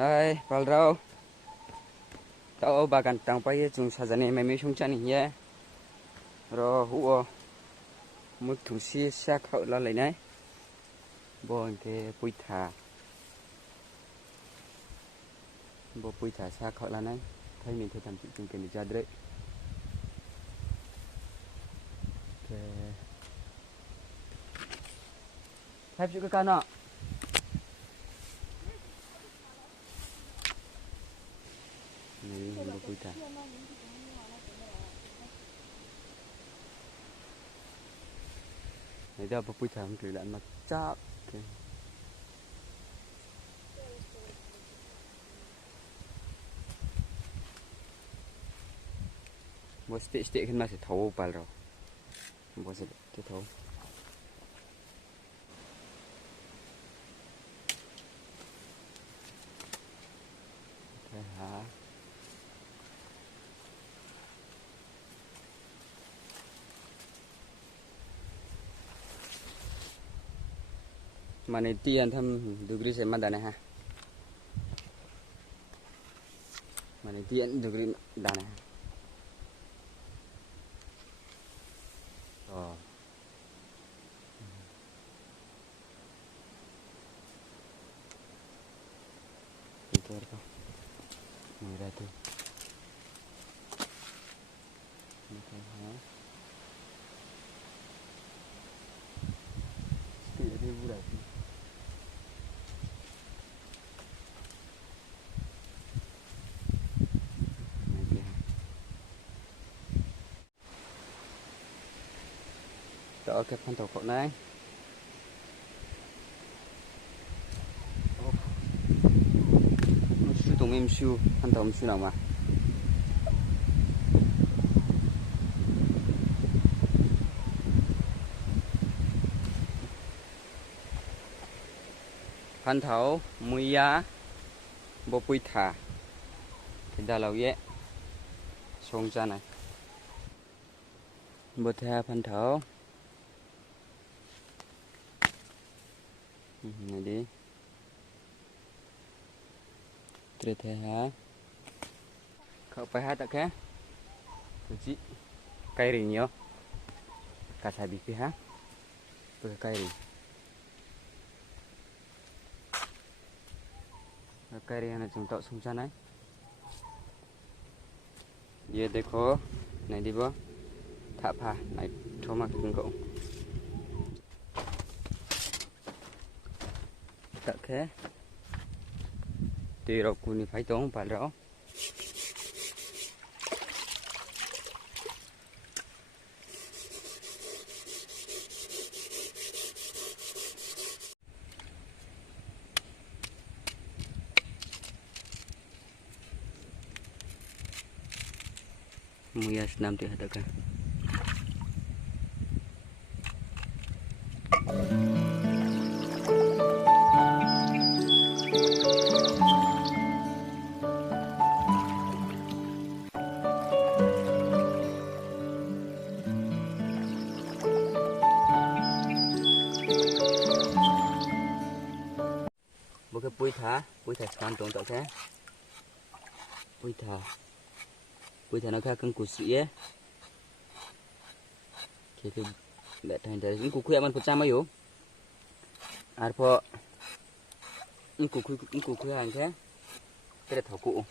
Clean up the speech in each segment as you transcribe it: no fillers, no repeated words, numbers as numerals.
Hai, Palrau. Tao ba kan tang pa ye chung sajane mai chung chani ye. Ro huo. Muk thung si sa khau la lai nai. Bon ke pui tha. Bo pui tha sa khau la nai. Thai min thai tam chung ke ni ja dre. Ke. Thai chu ka na. Ni bo pui tha. Này đó bố thầm cười lại mặt chắp kìa. Bố stickขึ้นมาสิthấuไปrồi. Bố sẽ cái thấu. Thế hả? Mà này tiền thăm degree sẽ mà đàn này ha. Mà này tiền degree đàn này. Ờ. Itu apa? Murah tu. Macam ha. Sikit dia murah tu. Đó cái con tàu cậu này. Sư tùng em sư, con tàu em sư nào mà. Phan thảo mui ya bo pui thả cái đà lâu ye song ra này bo thả phan thảo này đi tre thả hả khâu phải hát tak ha cuci cây rì nhiều cả sabi pi ha cây rì cây này chúng ta sung ra này ये देखो नहीं दीबो थापा नहीं ठोमा किनको tak ke tiro kuni phải tốn phải rõ Muya senam tu ada kan. Bukan pui thả sekarang tong tak ke. Pui thả nó khác cân củ sữa ấy. Thì để thành ra những củ khuya mình 100 ayo. Arpo những củ khuya hàng thế. Cái là thảo cụ.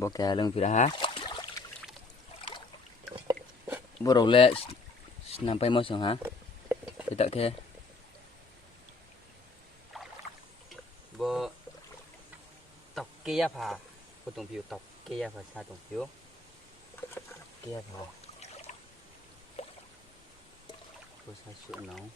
Bo kaya lang pira ha. Bo rau le nampai mo sang ha. Kita ke. Bo tóc kia phà, cô tổng phiếu tóc kia phà xa tổng phiếu kia phà, cô xa sữa nấu.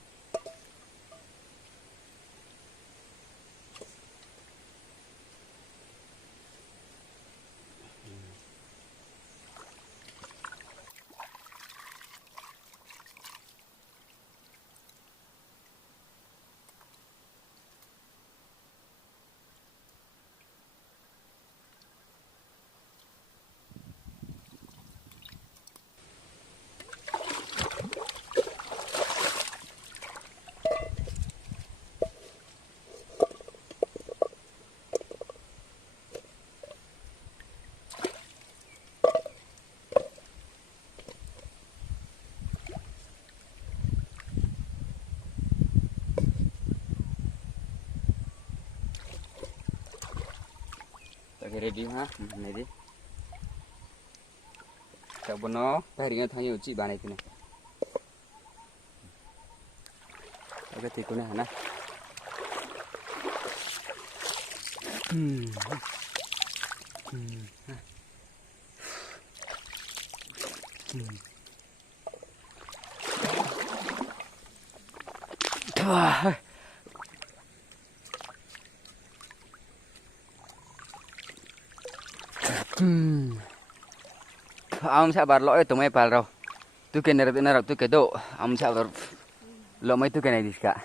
ready ha này đi chào bọn nó ta hiện thay nhiều chị bà này thế này cái thịt của này hả nè ông sẽ bật lỗi tụi mày bảo rồi tôi cái này là tôi cái độ ông sẽ bật lỗi mấy tôi cái này đi cả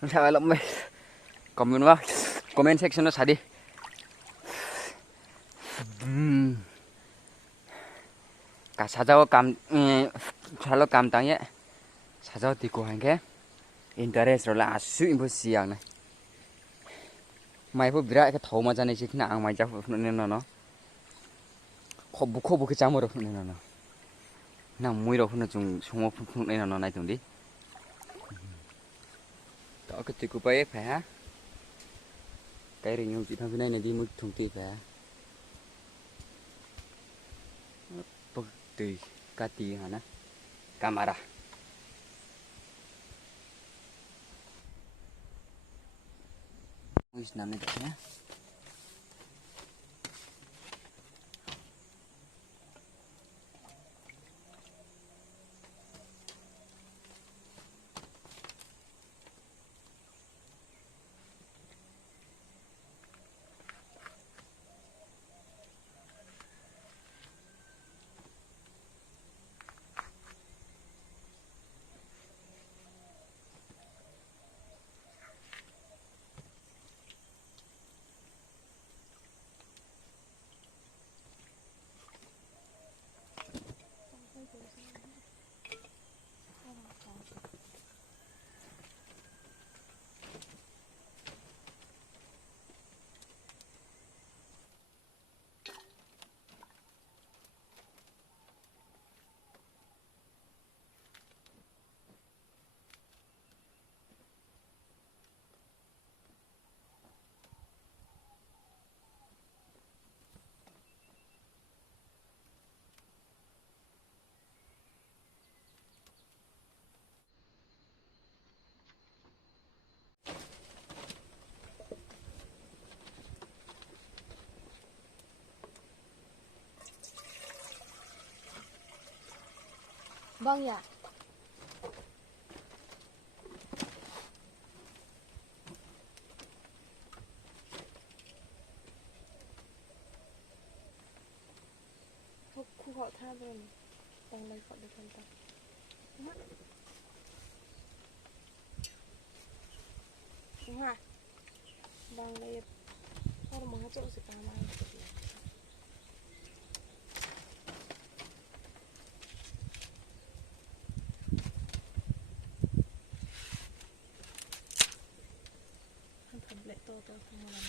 ông sẽ bật lỗi mấy comment vào comment section nó xài đi cả 사자와 감 잘로 감당해 사자 듣고 한 게 인터넷으로 아주 임포시양 này mày phụ bira cái thầu mà ra này chỉ khi nào mày chắc nên nó khô cái trang mà được nên nó nàng mũi đâu nó chung không nên nó này chung đi đó cái tiếng của bé phải ha cái này nhung chị thằng cái này đi một thùng tiền phải bực tùy cá tì hả nè camera ui nằm này nhé Vâng ạ. Khu gọi tha về đang lấy gọi được không ta? Đúng hả? Đang lấy sao mà chỗ sự cả mai. Lại to không mà làm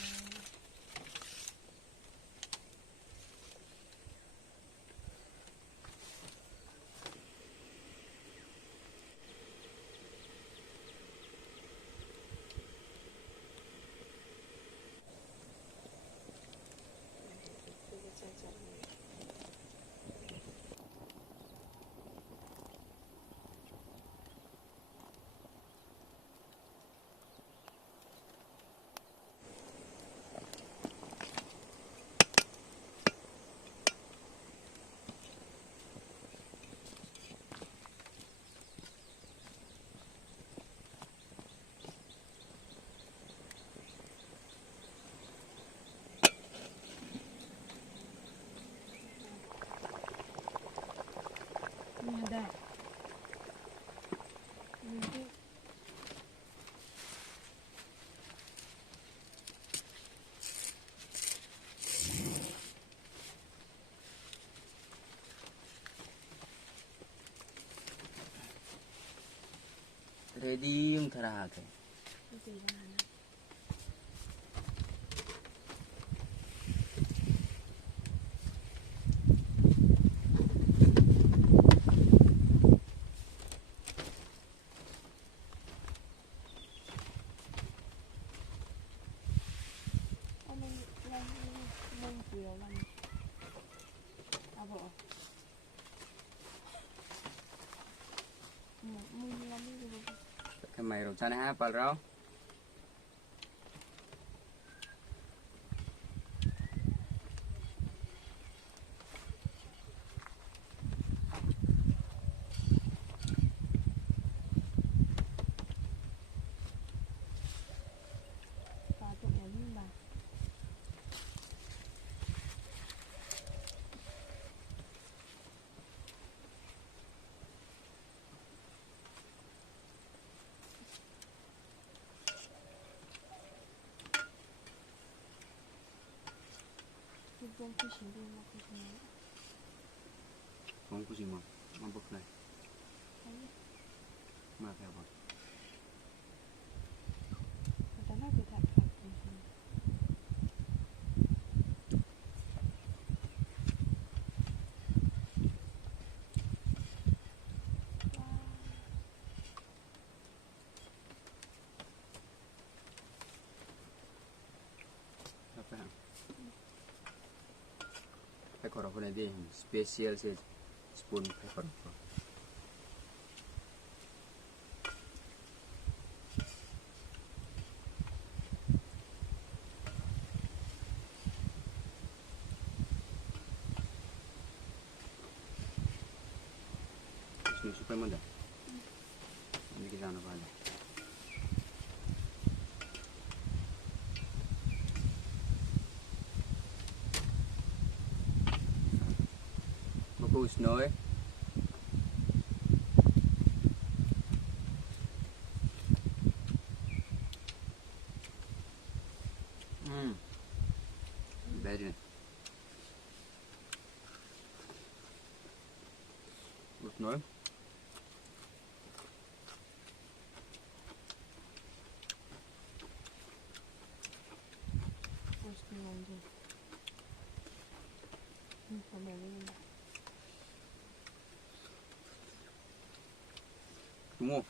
ready yung tarahate. Hindi ba na? Mông chiều lắm. À bộ. Mông lắm đi rồi. Cái mày rồi sana ha pal rau. Và tụi em như bà. Không có gì đâu mà không có. Không có gì mà bực này. Mà theo bực. Người ta nói người ta thật. Apa? Pekor apa nanti spesial sih spoon pekor apa? Ini supaya mana? Ini kita nak apa? Bagus no eh. Very good no. Terus lanjut. Sampai ini mbak. Semua.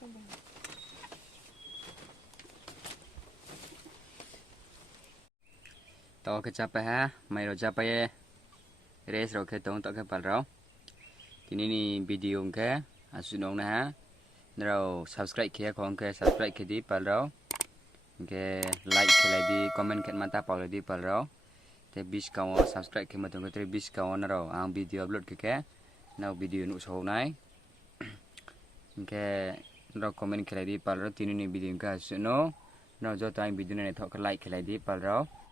xong rồi to ke capai ha mai ro capai res ro ke tong to ke pal ro kini ni video ke asunong na ha ro subscribe ke khong ke subscribe ke di pal ro ke like ke lai di comment ke mata pal di pal ro te bis kawo subscribe ke matong ke bis kawo na ro ang video upload ke now video nu so nai ke ro comment ke lai di pal ro tini ni video ke asuno no jo time video ne thok like ke lai di pal ro